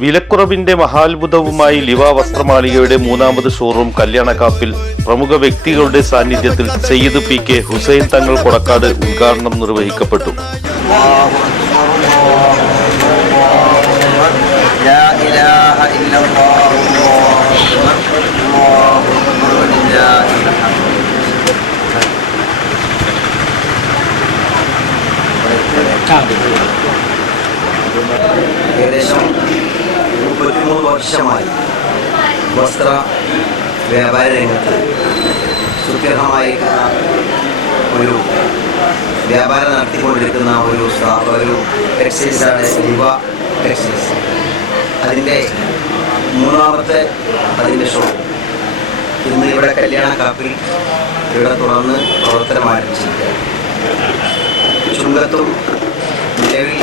വിലക്കുറവിന്റെ മഹാത്ഭുതവുമായി ലിവ വസ്ത്രമാളികയുടെ മൂന്നാമത് ഷോറൂം കല്യാണക്കാപ്പിൽ പ്രമുഖ വ്യക്തികളുടെ സാന്നിധ്യത്തിൽ സയ്യിദ് പി കെ ഹുസൈൻ തങ്ങൾ കൊടക്കാട് ഉദ്ഘാടനം നിർവഹിക്കപ്പെട്ടു. لا ഏകദേശം മുപ്പത്തിമൂന്ന് വർഷമായി വസ്ത്ര വ്യാപാര രംഗത്ത് സുദീർഘമായിരിക്കുന്ന ഒരു വ്യാപാരം നടത്തിക്കൊണ്ടിരിക്കുന്ന ഒരു ഒരു ടെക്സ്റ്റൈൽസാണ് യുവ ടെക്സ്റ്റൈൽസ് അതിന്റെ മൂന്നാമത്തെ അതിന്റെ ഷോ. ഇന്ന് ഇവിടെ കല്യാണ കാപ്പിൽ ഇവിടെ തുറന്ന് പ്രവർത്തനം ആരംഭിച്ചിരിക്കുകയാണ് ചുങ്കത്തും നിലവിൽ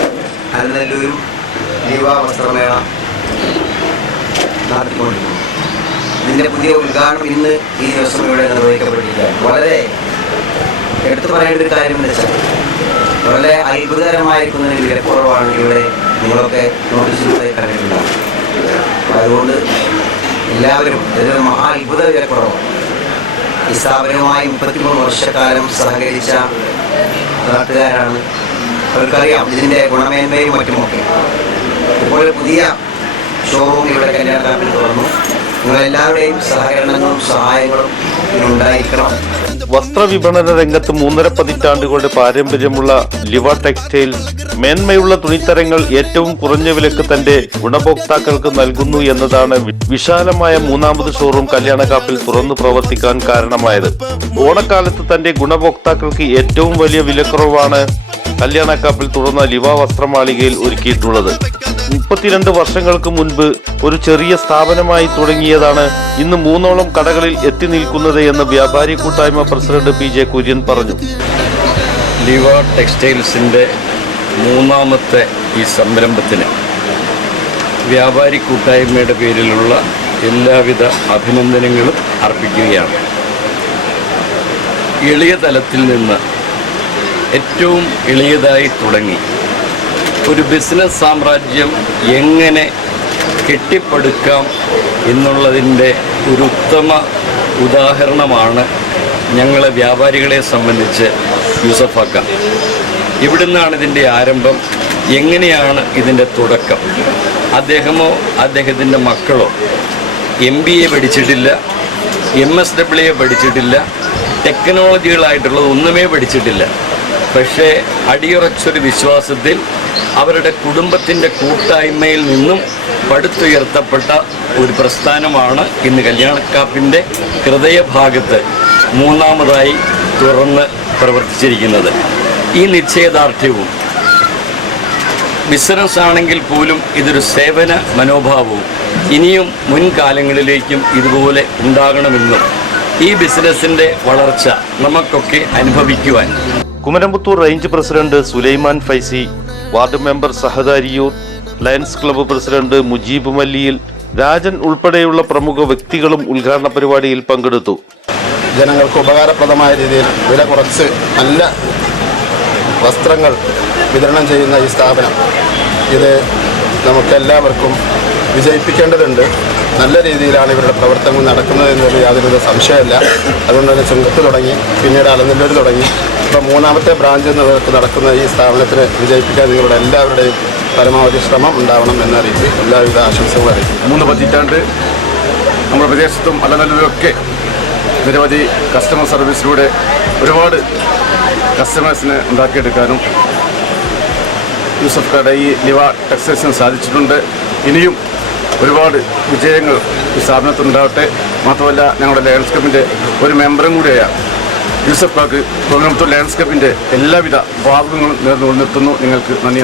അലനല്ലൂരും ദീപ വസ്ത്രമേള നടത്തിക്കൊണ്ടിരിക്കുന്നു ഇതിന്റെ പുതിയ ഉദ്ഘാടനം ഇന്ന് ഈ ദിവസം ഇവിടെ നിർവഹിക്കപ്പെട്ടിരിക്കുകയാണ്. വളരെ എടുത്തു പറയേണ്ട ഒരു കാര്യം എന്ന് വെച്ചാൽ വളരെ അത്ഭുതകരമായിരിക്കുന്ന ഒരു വിലക്കുറവാണ് ഇവിടെ നിങ്ങളൊക്കെ നോട്ടീസിലൂടെ കണ്ടിട്ടുണ്ടാകും അതുകൊണ്ട് എല്ലാവരും ഇതൊരു മഹാ അത്ഭുത വിലക്കുറവാണ്. ഈ സ്ഥാപനവുമായി മുപ്പത്തിമൂന്ന് വർഷക്കാലം സഹകരിച്ച നാട്ടുകാരാണ് അവർക്കറിയാം ഇതിന്റെ ഗുണമേന്മയും മറ്റുമൊക്കെ. ഇപ്പോൾ പുതിയ ഷോറൂം ഇവിടെ കല്യാണ കാപ്പിൽ തുറന്നു. നിങ്ങളെല്ലാവരുടെയും സഹകരണങ്ങളും സഹായങ്ങളും ഇതിനുണ്ടായിരിക്കണം. വസ്ത്രവിപണന രംഗത്ത് മൂന്നര പതിറ്റാണ്ടുകളുടെ പാരമ്പര്യമുള്ള ലിവ ടെക്സ്റ്റൈൽ മേന്മയുള്ള തുണിത്തരങ്ങൾ ഏറ്റവും കുറഞ്ഞ വിലക്ക് തന്റെ ഗുണഭോക്താക്കൾക്ക് നൽകുന്നു എന്നതാണ് വിശാലമായ മൂന്നാമത് ഷോറൂം കല്യാണക്കാപ്പിൽ തുറന്നു പ്രവർത്തിക്കാൻ കാരണമായത്. ഓണക്കാലത്ത് തന്റെ ഗുണഭോക്താക്കൾക്ക് ഏറ്റവും വലിയ വിലക്കുറവാണ് കല്യാണക്കാപ്പിൽ തുറന്ന ലിവ വസ്ത്രമാളികയിൽ ഒരുക്കിയിട്ടുള്ളത്. മുപ്പത്തിരണ്ട് വർഷങ്ങൾക്ക് മുൻപ് ഒരു ചെറിയ സ്ഥാപനമായി തുടങ്ങിയതാണ് ഇന്ന് മൂന്നോളം കടകളിൽ എത്തി നിൽക്കുന്നത് എന്ന് വ്യാപാരി കൂട്ടായ്മ പ്രസിഡന്റ് പി ജെ കുര്യൻ പറഞ്ഞു. ലിവ ടെക്സ്റ്റൈൽസിന്റെ മൂന്നാമത്തെ ഈ സംരംഭത്തിന് വ്യാപാരി കൂട്ടായ്മയുടെ പേരിലുള്ള എല്ലാവിധ അഭിനന്ദനങ്ങളും അർപ്പിക്കുകയാണ്. എളിയ തലത്തിൽ നിന്ന് ഏറ്റവും എളിയതായി തുടങ്ങി. ഒരു ബിസിനസ് സാമ്രാജ്യം എങ്ങനെ കെട്ടിപ്പടുക്കാം എന്നുള്ളതിന്റെ ഒരു ഉത്തമ ഉദാഹരണമാണ് ഞങ്ങളെ വ്യാപാരികളെ സംബന്ധിച്ച് യൂസഫാക്ക. ഇവിടുന്നാണ് ഇതിന്റെ ആരംഭം. എങ്ങനെയാണ് ഇതിന്റെ തുടക്കം? അദ്ദേഹമോ അദ്ദേഹത്തിന്റെ മക്കളോ എം ബി എ പഠിച്ചിട്ടില്ല എം എസ് ഡബ്ല്യു എ പഠിച്ചിട്ടില്ല ടെക്നോളജികളായിട്ടുള്ളത് ഒന്നുമേ പഠിച്ചിട്ടില്ല. പക്ഷേ അടിയുറച്ചൊരു വിശ്വാസത്തിൽ അവരുടെ കുടുംബത്തിന്റെ കൂട്ടായ്മയിൽ നിന്നും പടുത്തുയർത്തപ്പെട്ട ഒരു പ്രസ്ഥാനമാണ് ഇന്ന് കല്യാണക്കാപ്പിന്റെ ഹൃദയഭാഗത്ത് മൂന്നാമതായി തുറന്ന് പ്രവർത്തിച്ചിരിക്കുന്നത്. ഈ നിശ്ചയദാർഢ്യവും ബിസിനസ് ആണെങ്കിൽ പോലും ഇതൊരു സേവന മനോഭാവവും ഇനിയും മുൻകാലങ്ങളിലേക്കും ഇതുപോലെ ഉണ്ടാകണമെന്നും ഈ ബിസിനസ്സിന്റെ വളർച്ച നമുക്കൊക്കെ അനുഭവിക്കുവാൻ Kumaramputhur range president Sulaiman Faizy ward member സഹദാരിയൂർ lions club president Mujeeb Malliyil Rajan ഉൾപ്പെടെയുള്ള പ്രമുഖ വ്യക്തികളും ഉദ്ഘാടന പരിപാടിയിൽ പങ്കെടുത്തു. ജനങ്ങൾക്ക് ഉപകാരപ്രദമായ രീതിയിൽ വില കുറച്ച് നല്ല വസ്ത്രങ്ങൾ വിതരണം ചെയ്യുന്ന ഈ സ്ഥാപനം. ഇത് നമുക്കെല്ലാവർക്കും വിജയിപ്പിക്കേണ്ടതുണ്ട്. നല്ല രീതിയിലാണ് ഇവരുടെ പ്രവർത്തനങ്ങൾ നടക്കുന്നത് എന്നത് യാതൊരു സംശയമില്ല അതുകൊണ്ട് തന്നെ ചുങ്കത്ത് തുടങ്ങി പിന്നീട് അലനല്ലൂർ തുടങ്ങി. ഇപ്പോൾ മൂന്നാമത്തെ ബ്രാഞ്ച് എന്ന നടക്കുന്ന ഈ സ്ഥാപനത്തിനെ വിജയിപ്പിക്കാൻ നിങ്ങളുടെ എല്ലാവരുടെയും പരമാവധി ശ്രമം ഉണ്ടാവണം എന്നറിയിച്ച് എല്ലാവിധ ആശംസകളും അറിയിക്കും മൂന്ന് പതിറ്റാണ്ട് നമ്മുടെ പ്രദേശത്തും അലനല്ലൂരൊക്കെ നിരവധി കസ്റ്റമർ സർവീസിലൂടെ ഒരുപാട് കസ്റ്റമേഴ്സിനെ ഉണ്ടാക്കിയെടുക്കാനും യൂസഫ് കടയി ലിവ ടെക്സ്റ്റൈൽസിന് സാധിച്ചിട്ടുണ്ട്. ഇനിയും ഒരുപാട് വിജയങ്ങൾ ഈ സ്ഥാപനത്തിനുണ്ടാവട്ടെ. മാത്രമല്ല ഞങ്ങളുടെ ലയൺസ് ക്ലബിന്റെ ഒരു മെമ്പറും കൂടിയായ യൂസഫ് കാക്ക് കോയമ്പത്തൂർ ലയൺസ് എല്ലാവിധ ഭാഗങ്ങളും നേർന്നു നിർത്തുന്നു നിങ്ങൾക്ക് നന്ദി